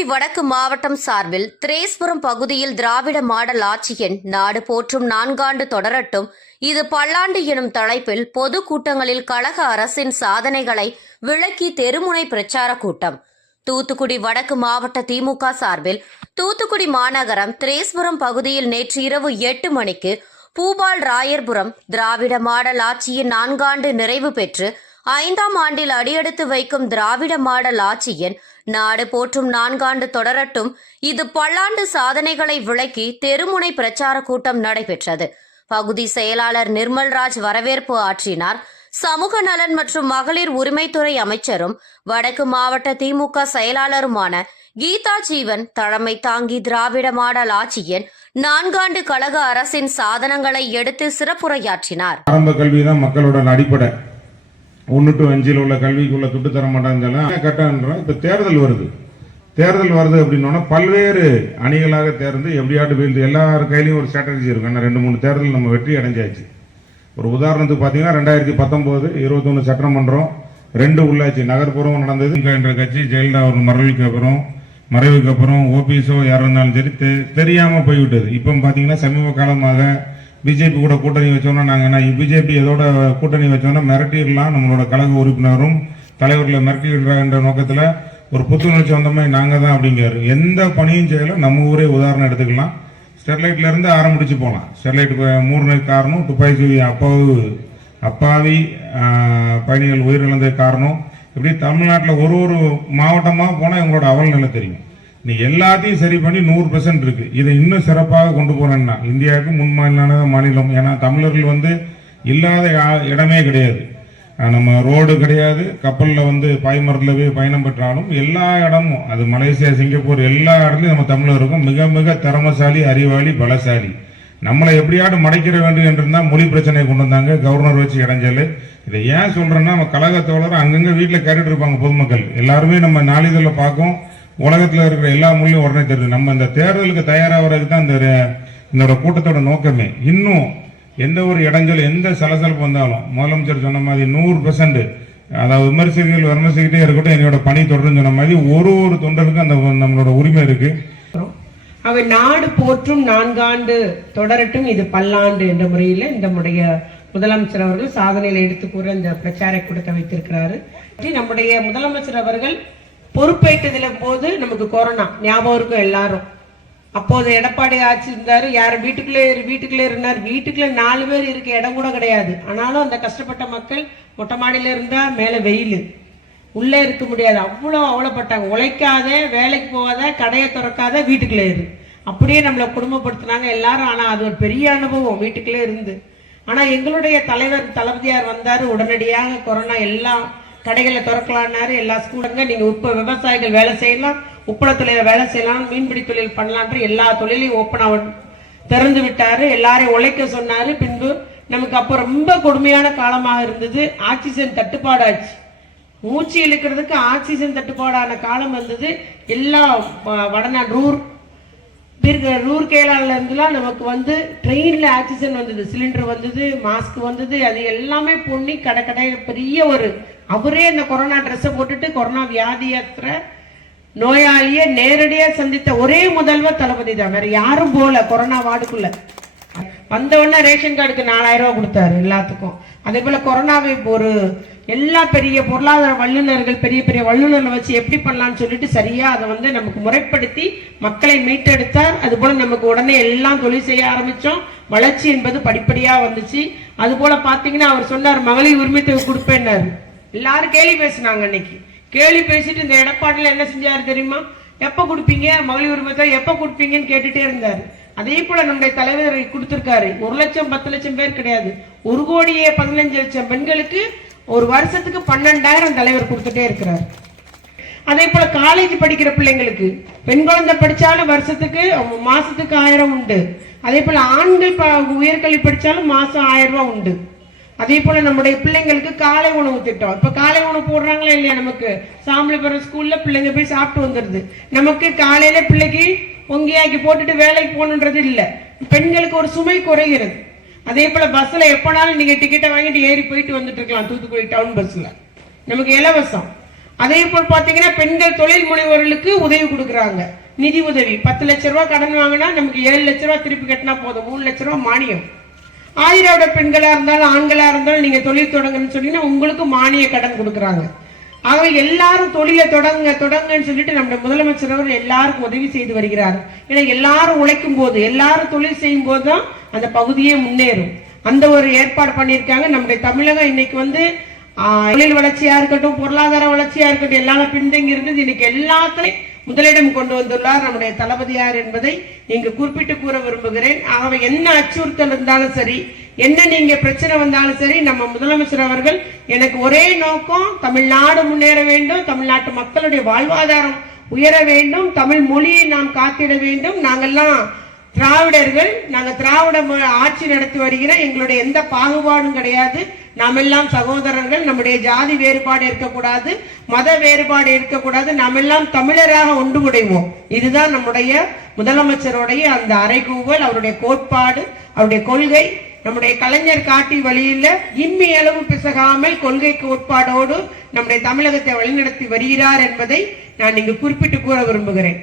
தூத்துக்குடி வடக்கு மாவட்டம் சார்பில் திரேஸ்புரம் பகுதியில் திராவிட மாடல் ஆட்சியின் நாடு போற்றும் நான்காண்டு தொடரட்டும் இது பல்லாண்டு எனும் தலைப்பில் பொதுக்கூட்டங்களில் கழக அரசின் சாதனைகளை விளக்கி தெருமுனை பிரச்சார கூட்டம். தூத்துக்குடி வடக்கு மாவட்ட திமுக சார்பில் தூத்துக்குடி மாநகரம் திரேஸ்புரம் பகுதியில் நேற்று இரவு எட்டு மணிக்கு பூபால் ராயர்புரம் திராவிட மாடல் ஆட்சியின் நான்காண்டு நிறைவு பெற்று ஐந்தாம் ஆண்டில் அடியெடுத்து வைக்கும் திராவிட மாடல் ஆட்சியின் நாடு போற்றும் நான்காண்டு தொடரட்டும் இது பல்லாண்டு சாதனைகளை விளக்கி தெருமுனை பிரச்சார கூட்டம் நடைபெற்றது. பகுதி செயலாளர் நிர்மல்ராஜ் வரவேற்பு ஆற்றினார். சமூக நலன் மற்றும் மகளிர் உரிமைத்துறை அமைச்சரும் வடக்கு மாவட்ட திமுக செயலாளருமான கீதா ஜீவன் தலைமை தாங்கி திராவிட மாடல் ஆட்சியின் நான்காண்டு கழக அரசின் சாதனங்களை எடுத்து சிறப்புரையாற்றினார். ஆரம்ப கல்வி மக்களோட அடிப்படை. ஒன்று டு அஞ்சில் உள்ள கல்விக்குள்ள துட்டு தர மாட்டாங்க கட்டன்றோம் இப்போ தேர்தல் வருது. தேர்தல் வருது அப்படின்னோன்னா பல்வேறு அணிகளாக தேர்ந்து எப்படியாட்டு வீழ்ந்து எல்லார் கையிலையும் ஒரு ஸ்ட்ராட்டஜி இருக்கும். ஏன்னா ரெண்டு மூணு தேர்தல் நம்ம வெற்றி அடைஞ்சாச்சு. ஒரு உதாரணத்துக்கு பார்த்தீங்கன்னா ரெண்டாயிரத்தி பத்தொம்போது இருபத்தொன்று சட்டமன்றம் ரெண்டு உள்ளாட்சி நகர்ப்புறம் நடந்தது. என்ற கட்சி ஜெயலலிதா அவர் மறைவுக்கு அப்புறம் மறைவுக்கு அப்புறம் ஓபிஎஸோ யார் இருந்தாலும் சரி தெ- தெரியாம போய்விட்டது. இப்போ பார்த்தீங்கன்னா சமீப காலமாக பிஜேபி கூட கூட்டணி வச்சோம்னா நாங்கள் என்ன பிஜேபி எதோட கூட்டணி வச்சோம்னா மிரட்டிடலாம் நம்மளோட கழக உறுப்பினரும் தலைவர்களை மிரட்டிடுறாங்கன்ற நோக்கத்தில் ஒரு புத்துணர்ச்சி வந்த மாதிரி நாங்கள் தான் அப்படிங்கிறார். எந்த பணியும் செய்யல நம்ம ஊரே உதாரணம் எடுத்துக்கலாம். ஸ்டெர்லைட்லேருந்து ஆரம்பிச்சு போகலாம் ஸ்டெர்லைட் மூணு காரணம் துப்பாய் சூவி அப்பாவு அப்பாவி பயணிகள் உயிரிழந்த காரணம். இப்படி தமிழ்நாட்டில் ஒரு ஒரு மாவட்டமாக போனால் இவங்களோட அவல் நிலை தெரியும். நீ எல்லாத்தையும் சரி பண்ணி நூறு பெர்சன்ட் இருக்கு. இதை இன்னும் சிறப்பாக கொண்டு போறேன்னா இந்தியாவுக்கு முன்மாதிரியான மாநிலம். ஏன்னா தமிழர்கள் வந்து இல்லாத இடமே கிடையாது. நம்ம ரோடு கிடையாது. கப்பலில் வந்து பாய்மரத்தில் போய் பயணம் பெற்றாலும் எல்லா இடமும் அது மலேசியா சிங்கப்பூர் எல்லா இடத்துலையும் நம்ம தமிழருக்கும் மிக மிக திறமசாலி அறிவாளி பலசாலி. நம்மளை எப்படியாவது மடைக்கிற வேண்டும் என்றிருந்தால் மொழி பிரச்சனை கொண்டு வந்தாங்க. கவர்னர் வச்சு இடைஞ்சல். இதை ஏன் சொல்கிறேன்னா நம்ம கழகத்தோழர் அங்கங்கே வீட்டில் கேட்டுட்டு இருப்பாங்க பொதுமக்கள். எல்லாருமே நம்ம நாளிதழில் பார்க்கும் உலகத்தில் இருக்கிற எல்லா மொழியும் உடனே தெரியுது. நம்ம இந்த தேர்தலுக்கு தயாராகிறதுக்கு தான் இந்த ரெ- இந்த கூட்டத்தோட நோக்கமே. இன்னும் எந்த ஒரு இடைஞ்சல் எந்த சலசலப்பு வந்தாலும் முதலமைச்சர் சொன்ன மாதிரி நூறு பெர்சன்ட் அதாவது விமர்சகர்கள் விமர்சிக்கிட்டே இருக்கட்டும் என்னோட பணி தொடர்ந்து சொன்ன மாதிரி ஒரு ஒரு தொண்டருக்கும் அந்த நம்மளோட உரிமை இருக்கு. அவை நாடு போற்றும் நான்காண்டு தொடரட்டும் இது பல்லாண்டு என்ற முறையில் இந்த முதலமைச்சர் அவர்கள் சாதனையில எடுத்து கூற இந்த பிரச்சார கூட்டத்தை வைத்திருக்கிறாரு. நம்முடைய முதலமைச்சர் அவர்கள் பொறுப்பேற்றதுல போது நமக்கு கொரோனா ஞாபகம் இருக்கும் எல்லாரும். அப்போது எடப்பாடி ஆட்சி இருந்தார் யார் வீட்டுக்குள்ளே இரு வீட்டுக்குள்ளே இருந்தார். வீட்டுக்குள்ளே நாலு பேர் இருக்க இடம் கூட கிடையாது. ஆனாலும் அந்த கஷ்டப்பட்ட மக்கள் மொட்டை மாடியில் இருந்தால் மேலே வெயில். உள்ளே இருக்க முடியாது. அவ்வளோ அவ்வளோப்பட்டாங்க உழைக்காத வேலைக்கு போகாத கடையை திறக்காத வீட்டுக்குள்ளே இரு. அப்படியே நம்மளை குடும்பப்படுத்துனாங்க எல்லாரும். ஆனால் அது ஒரு பெரிய அனுபவம் வீட்டுக்குள்ளே இருந்து. ஆனால் எங்களுடைய தலைவர் தளபதியார் வந்தார். உடனடியாக கொரோனா எல்லாம் கடைகளை திறக்கலான்னாரு. எல்லா ஸ்கூலுங்க நீங்கள் உப்ப விவசாயிகள் வேலை செய்யலாம் உப்பள தொழில வேலை செய்யலாம் மீன்பிடி தொழில் பண்ணலான்ற எல்லா தொழிலையும் ஓப்பன் திறந்து விட்டாரு. எல்லாரையும் உழைக்க சொன்னாரு. பின்பு நமக்கு அப்போ ரொம்ப கொடுமையான காலமாக இருந்தது. ஆக்சிஜன் தட்டுப்பாடு ஆச்சு மூச்சு இழுக்கிறதுக்கு ஆக்சிஜன் தட்டுப்பாடான காலம் வந்தது. எல்லா வ- வடநாடு ரூர் தீர்க்க ரூர்கேலாலேருந்துலாம் நமக்கு வந்து ட்ரெயினில் ஆக்சிஜன் வந்தது சிலிண்டர் வந்தது மாஸ்க் வந்தது அது எல்லாமே பொண்ணி கடை கடை பெரிய ஒரு அவரே அந்த கொரோனா ட்ரெஸ்ஸை போட்டுட்டு கொரோனா வியாதியற்ற நோயாளியை நேரடியாக சந்தித்த ஒரே முதல்வர் தளபதி தான். வேறு யாரும் போகல கொரோனா வார்டுக்குள்ள. வந்த உடனே ரேஷன் கார்டுக்கு நாலாயிரம் ரூபா கொடுத்தாரு எல்லாத்துக்கும். அதே போல் கொரோனாவை ஒரு எல்லா பெரிய பொருளாதார வல்லுநர்கள் பெரிய பெரிய வல்லுநர்களை வச்சு எப்படி பண்ணலாம்னு சொல்லிட்டு சரியா அதை வந்து நமக்கு முறைப்படுத்தி மக்களை மீட்டெடுத்தார். அது போல நமக்கு உடனே எல்லாம் தொழில் செய்ய ஆரம்பிச்சோம். வளர்ச்சி என்பது படிப்படியா வந்துச்சு. அது போல பாத்தீங்கன்னா அவர் சொன்னார் மகளிர் உரிமை தொகை கொடுப்பேன்னாரு. எல்லாரும் கேலி பேசினாங்க அன்னைக்கு. கேலி பேசிட்டு இந்த எடப்பாடியில் என்ன செஞ்சாரு தெரியுமா? எப்ப கொடுப்பீங்க? மகளிர் உரிமை தொகை எப்ப கொடுப்பீங்கன்னு கேட்டுட்டே இருந்தாரு. அதே போல நம்முடைய தலைவர் கொடுத்திருக்காரு. ஒரு லட்சம் பத்து லட்சம் பேர் கிடையாது. ஒரு கோடியே பதினஞ்சு லட்சம் பெண்களுக்கு ஒரு வருஷத்துக்கு பன்னெண்டாயிரம் தலைவர் கொடுத்துட்டே இருக்கிறார். அதே போல காலேஜ் படிக்கிற பிள்ளைங்களுக்கு பெண் குழந்தை படிச்சாலும் வருஷத்துக்கு மாசத்துக்கு ஆயிரம் உண்டு. அதே போல ஆண்கள் ப- உயர்கல்வி படிச்சாலும் மாசம் ஆயிரம் ரூபாய் உண்டு. அதே போல நம்முடைய பிள்ளைங்களுக்கு காலை உணவு திட்டம். இப்ப காலை உணவு போடுறாங்களா இல்லையா நமக்கு? சாம்பலிபுரம் ஸ்கூல்ல பிள்ளைங்க போய் சாப்பிட்டு வந்துடுது. நமக்கு காலையில பிள்ளைக்கு பொங்கியாக்கி போட்டுட்டு வேலைக்கு போகணுன்றது இல்லை. பெண்களுக்கு ஒரு சுமை குறைகிறது. அதே போல பஸ்ல எப்போனாலும் நீங்க டிக்கெட்டை வாங்கிட்டு ஏறி போயிட்டு வந்துட்டு இருக்கலாம் தூத்துக்குடி டவுன் பஸ்ல நமக்கு இலவசம். அதே போல் பாத்தீங்கன்னா பெண்கள் தொழில் முனைவோர்களுக்கு உதவி கொடுக்குறாங்க. நிதி உதவி. பத்து லட்ச ரூபா கடன் வாங்கினா நமக்கு ஏழு லட்ச ரூபா திருப்பி கட்டினா போதும். மூணு லட்ச ரூபா மானியம். ஆயிரோட பெண்களா இருந்தாலும் ஆண்களா இருந்தாலும் நீங்க தொழில் தொடங்குன்னு சொன்னீங்கன்னா உங்களுக்கு மானிய கடன் கொடுக்குறாங்க. ஆகவே எல்லாரும் தொழிலை தொடங்க தொடங்கன்னு சொல்லிட்டு நம்முடைய முதலமைச்சர் அவர் எல்லாருக்கும் உதவி செய்து வருகிறார். ஏன்னா எல்லாரும் உழைக்கும் போது எல்லாரும் தொழில் செய்யும் போது தான் அந்த பகுதியே முன்னேறும். அந்த ஒரு ஏற்பாடு பண்ணியிருக்காங்க. நம்முடைய தமிழகம் இன்னைக்கு வந்து தொழில் வளர்ச்சியா இருக்கட்டும் பொருளாதார வளர்ச்சியா இருக்கட்டும் எல்லாம் பின்தங்கி இருந்தது இன்னைக்கு எல்லாத்தையும் முதலிடம் கொண்டு வந்துள்ளார் நம்முடைய தளபதியார் என்பதை இங்கு குறிப்பிட்டு கூற விரும்புகிறேன். ஆகவே என்ன அச்சுறுத்தல் இருந்தாலும் சரி என்ன நீங்க பிரச்சனை வந்தாலும் சரி நம்ம முதலமைச்சர் அவர்கள் எனக்கு ஒரே நோக்கம் தமிழ்நாடு முன்னேற வேண்டும் தமிழ்நாட்டு மக்களுடைய வாழ்வாதாரம் உயர வேண்டும் தமிழ் மொழியை நாம் காத்திட வேண்டும். நாங்கள்லாம் திராவிடர்கள் நாங்கள் திராவிட ஆட்சி நடத்தி வருகிற எங்களுடைய எந்த பாகுபாடும் கிடையாது. நாம் சகோதரர்கள் நம்முடைய ஜாதி வேறுபாடு இருக்கக்கூடாது மத வேறுபாடு இருக்கக்கூடாது நம்மெல்லாம் தமிழராக ஒன்று உடைவோம். இதுதான் நம்முடைய முதலமைச்சருடைய அந்த அறைகூவல் அவருடைய கோட்பாடு அவருடைய கொள்கை. நம்முடைய கலைஞர் காட்டி வழியில இம்மி அளவு பிசகாமல் கொள்கை கோட்பாடோடு நம்முடைய தமிழகத்தை வழிநடத்தி வருகிறார் என்பதை நான் இங்கு குறிப்பிட்டு கூற விரும்புகிறேன்.